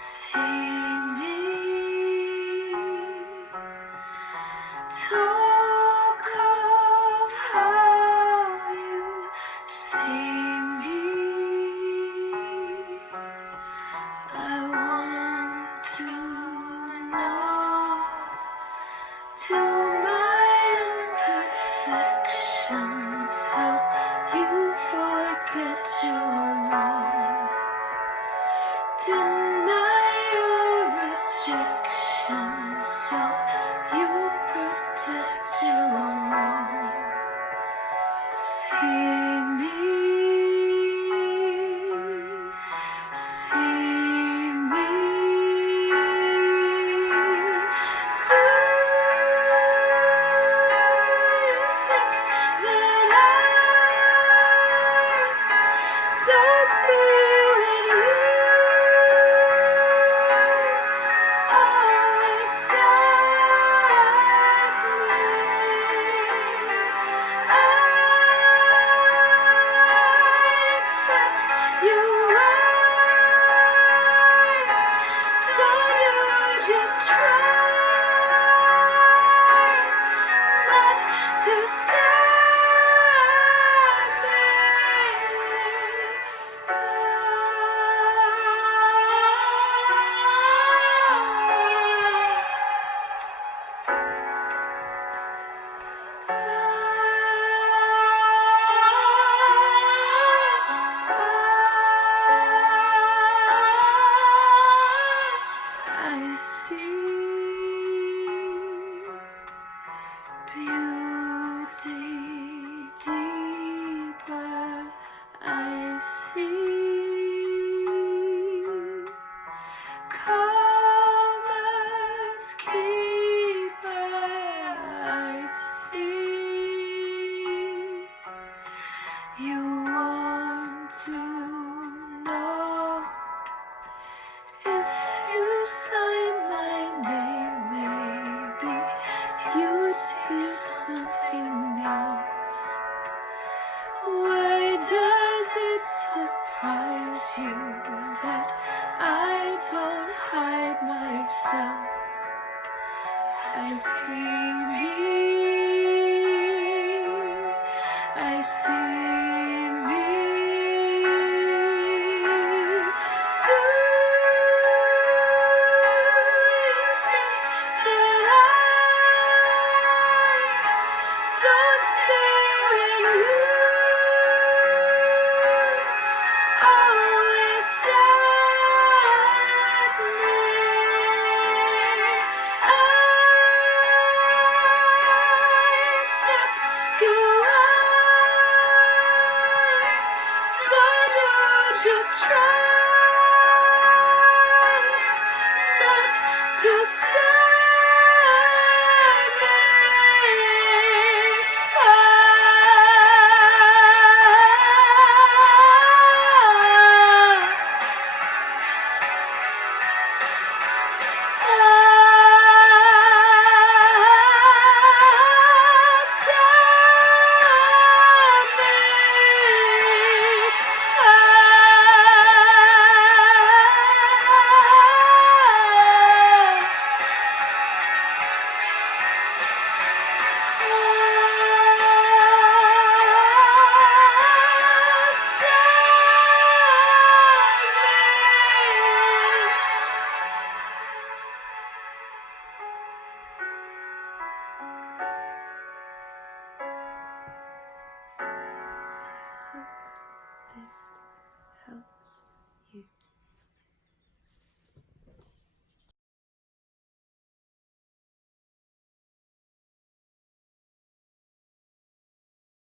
See me talk of how you see me. I want to know to my imperfections help you forget your wrong. Deny your rejection so you protect your wrong. See me, see me. Do you think that I don't see what you always accept you right. Don't you just try not to stop me. I see beauty deeper. I see commerce keeper. I see you want to know if you sign my name, maybe you see something else. Why does it surprise you that I don't hide myself? I see